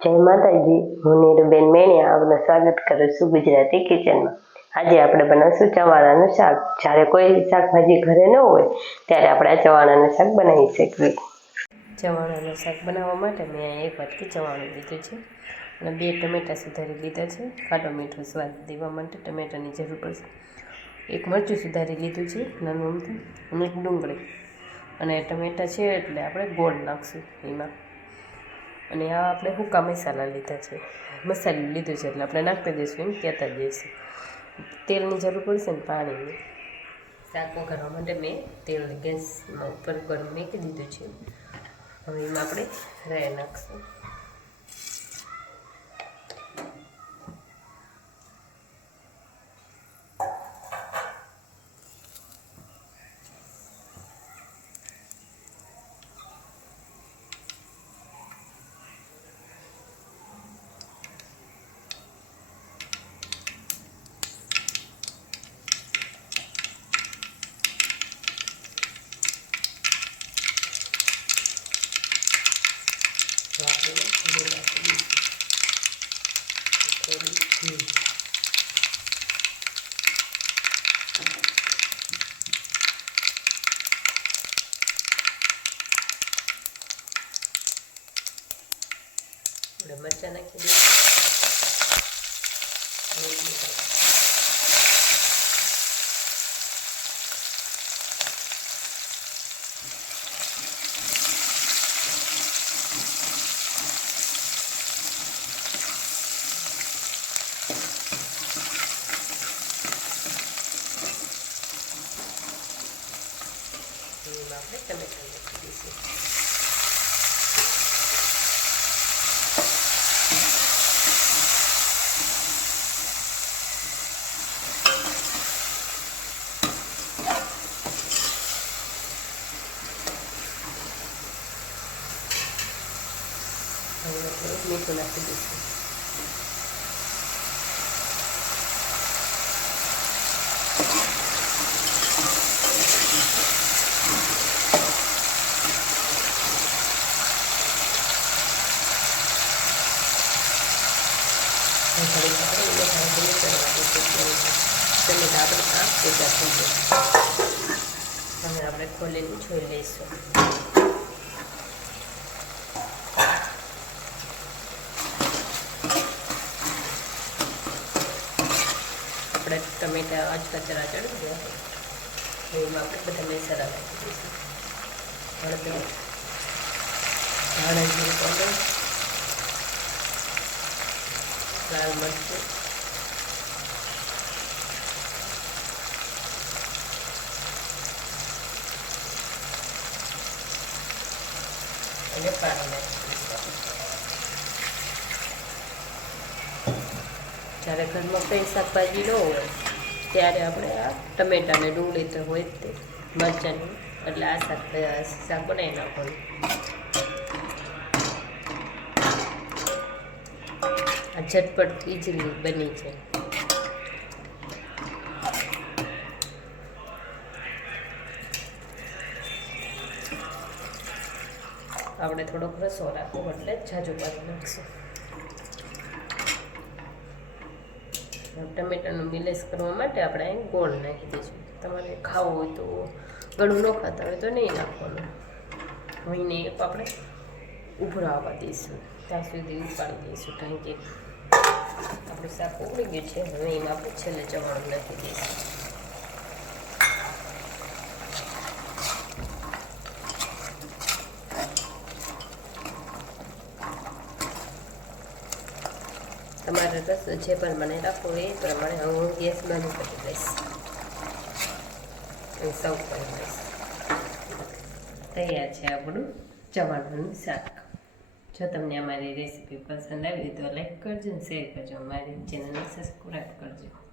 જય માતાજી, હું નીરુબેન મેણિયા, આપનું સ્વાગત કરું છું ગુજરાતી કિચનમાં. આજે આપણે બનાવશું ચવાણાનું શાક. જ્યારે કોઈ શાકભાજી ઘરે ન હોય, ત્યારે આપણે આ ચવાણાનું શાક બનાવી શકીએ. ચવાણાનું શાક બનાવવા માટે મેં અહીંયા એક વાટકી ચવાણું લીધું છે અને બે ટમેટાં સુધારી લીધા છે. ખાટો મીઠો સ્વાદ દેવા માટે ટમેટાની જરૂર પડશે. એક મરચું સુધારી લીધું છે, નાનું અમથું અને ડુંગળી. અને ટમેટાં છે એટલે આપણે ગોળ નાખશું એમાં. અને આ આપણે સૂકા મસાલા લીધા છે? મસાલું લીધું છે એટલે આપણે નાખતા જઈશું એમ કહેતા જઈશું. તેલની જરૂર પડશે ને પાણીની. શાક વઘારવા માટે મેં તેલ ગેસમાં ઉપર ગરમ મૂકી દીધું છે. હવે એમાં આપણે રાય નાખશું તો આપણે મરચાં નાખી દઈશું એમાં આપણે ટમેટાં નાખી દઈશું હવે થોડુંક મીઠું નાખી દઈશું ઘડીક આપણે એને ભાજીને કરવા દઈશું ટમેટા આપણે આ ભેગા થઈ જાય હવે આપણે ખોલીને જોઈ લઈશું આપણે ટમેટા આજ કચરા ચડી ગયા એમાં આપણે બધા મસાલા નાખી દઈશું હળદર ધાણા જીરું પાવડર લાલ મરચું અને પાણી જ્યારે ઘરમાં કંઈ શાકભાજી ન હોય, ત્યારે આપણે આ ટમેટા ને ડુંગળી તો હોય જ તે, મરચાંની. એટલે આ શાક શાક બનાવી નાખવાનું. આ ઝટપટ ઇઝીલી બની છે. આપણે થોડોક રસો રાખવો એટલે જાજુ પાણી નાખશું. ટમેટાનું મિલેસ કરવા માટે આપણે અહીં ગોળ નાખી દઈશું. તમારે ખાવું હોય તો ગળું ન ખાતા હોય તો નહીં નાખવાનું. મહિને એક આપણે ઉભરાવા દઈશું. ત્યાં સુધી ઉપાડી દઈશું કારણ આપણું શાક ઉગડી ગયું છે, હવે એમાં આપણે છેલ્લે ચવાણું નાખી દઈશું તમારે રસ જે પ્રમાણે રાખવો એ પ્રમાણે હું ગેસ બંધ કરી દઈશ. સૌ કરી દઈશ. તૈયાર છે આપણું ચવાણું શાક. જો તમને અમારી રેસીપી પસંદ આવી તો લાઈક કરજો અને શેર કરજો. અમારી ચેનલને સબસ્ક્રાઈબ કરજો.